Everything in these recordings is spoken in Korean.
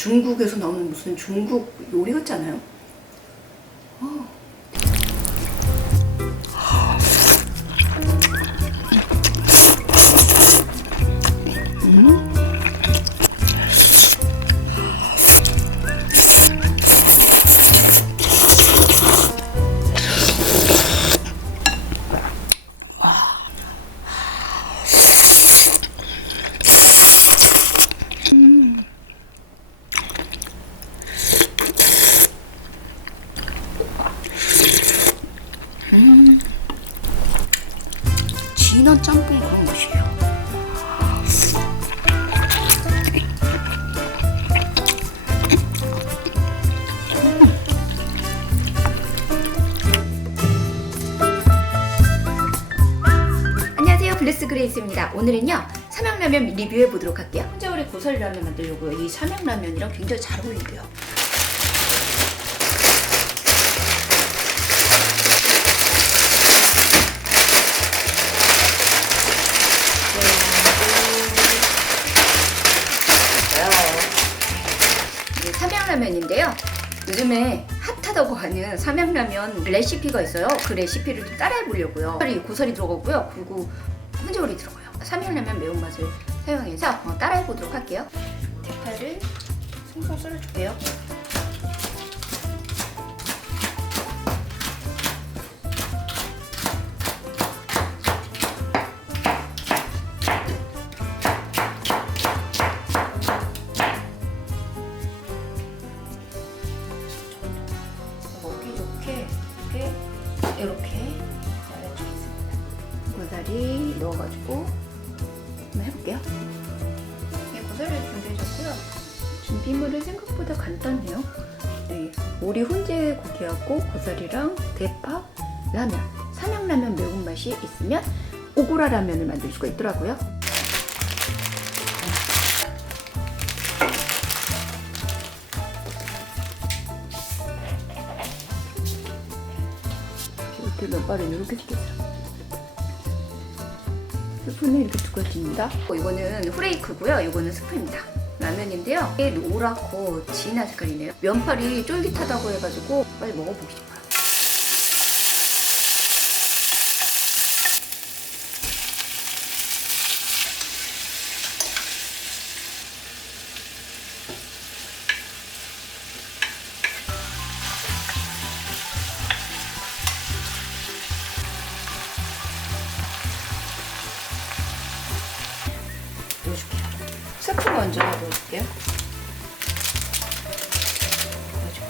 중국에서 나오는 무슨 중국 요리 같지 않아요? 진한 짬뽕 그런 맛이에요. 안녕하세요. 블레스 그레이스입니다. 오늘은요 삼양라면 리뷰해 보도록 할게요. 혼자 우리 고사리 라면 만들려고요. 이 삼양라면이랑 굉장히 잘 어울리고요 삼양라면인데요 요즘에 핫하다고 하는 삼양라면 레시피가 있어요. 그 레시피를 좀 따라해 보려고요. 고사리, 들어가고요. 그리고 훈제오리 들어가요. 삼양라면 매운맛을 사용해서 어, 따라해 보도록 할게요. 대파를 송송 썰어줄게요. 준비물은 생각보다 간단해요. 네, 오리 훈제 고기하고 고사리랑 대파, 라면, 삼양라면 매운맛이 있으면 오고라 라면을 만들 수가 있더라고요. 이렇게 면발은 이렇게 시켰어요. 스프는 이렇게 두 가지입니다. 어, 이거는 후레이크고요. 이거는 스프입니다. 라면인데요. 이게 노랗고 진한 색깔이네요. 면발이 쫄깃하다고 해가지고 빨리 먹어보고 싶어요.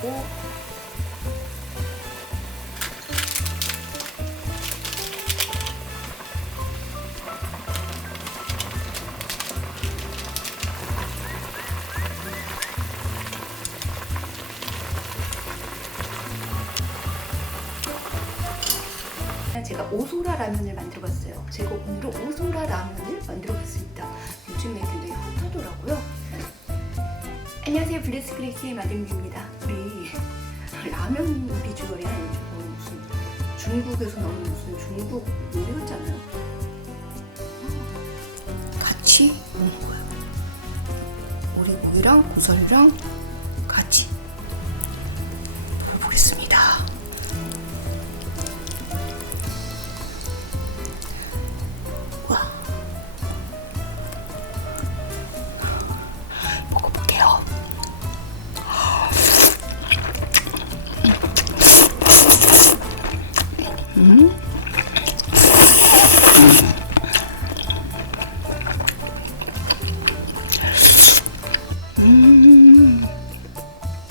그래가지고 제가 오소라 라면을 만들어 봤어요. 제가 오늘은 오소라 라면을 만들어 봤습니다. 요즘에 굉장히 핫하더라고요. 안녕하세요. 블레스 그레이스의 마등입니다. 우리 라면 비주얼이 아니고 무슨 중국에서 나오는 무슨 중국 요리 같지 않아요? 같이 먹는 거예요. 오리고기랑 고사리랑 같이 음. 음.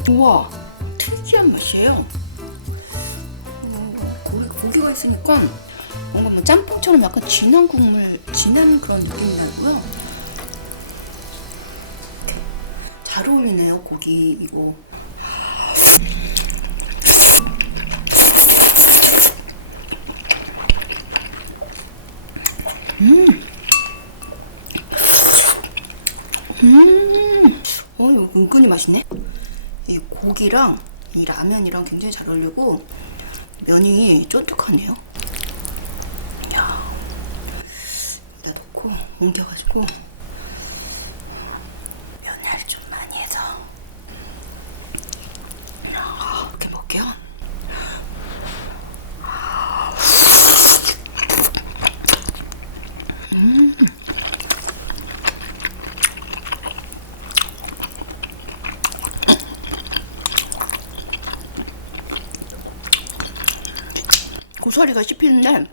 우와, 특이한 맛이에요. 어, 고기, 고기가 있으니까 뭔가 뭐 짬뽕처럼 약간 진한 국물, 진한 그런 느낌이 나고요. 잘 어울리네요, 고기 이거. 음. 음. 어, 이거 은근히 맛있네. 이 고기랑 이 라면이랑 굉장히 잘 어울리고 면이 쫀득하네요. 야, 여기다 넣고 옮겨가지고 면을 좀 많이 해서 고사리가 씹히는데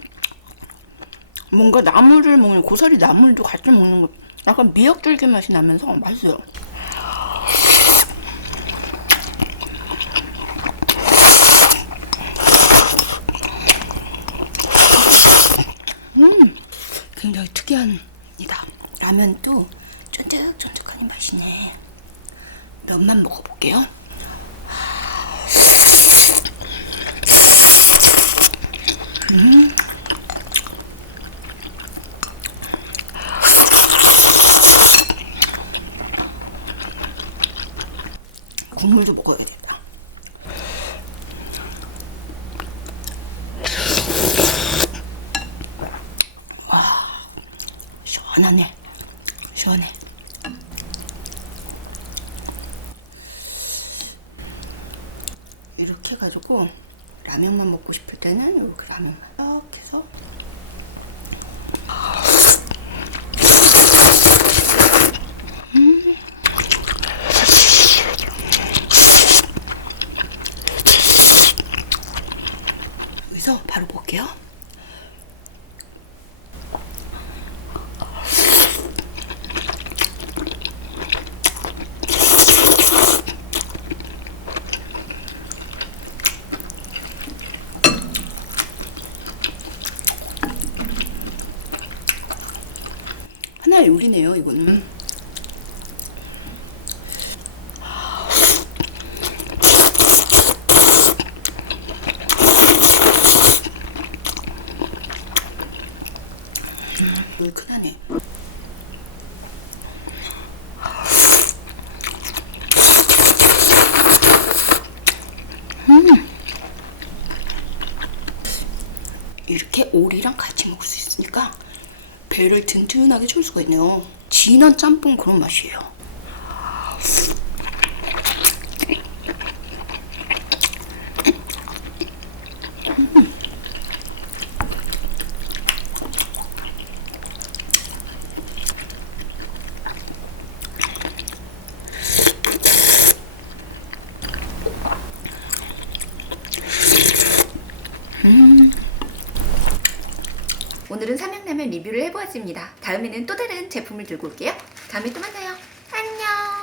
뭔가 나물을 먹는 고사리 나물도 같이 먹는 거 약간 미역줄기 맛이 나면서 맛있어요. 음, 굉장히 특이한이다. 라면도 쫀득쫀득하니 맛이네. 면만 먹어볼게요. 국물도 먹어야겠다. 와, 시원하네. 시원해. 이렇게 해가지고 라면만 먹고 싶을 때는 이렇게 라면만 이렇게 해서 여기서 바로 볼게요. 요리네요, 이거는. 얼큰하네. 음. 이렇게 오리랑 같이 먹을 수 있으니까 배를 든든하게 채울 수가 있네요. 진한 짬뽕 그런 맛이에요. 삼양라면 리뷰를 해보았습니다. 다음에는 또 다른 제품을 들고 올게요. 다음에 또 만나요.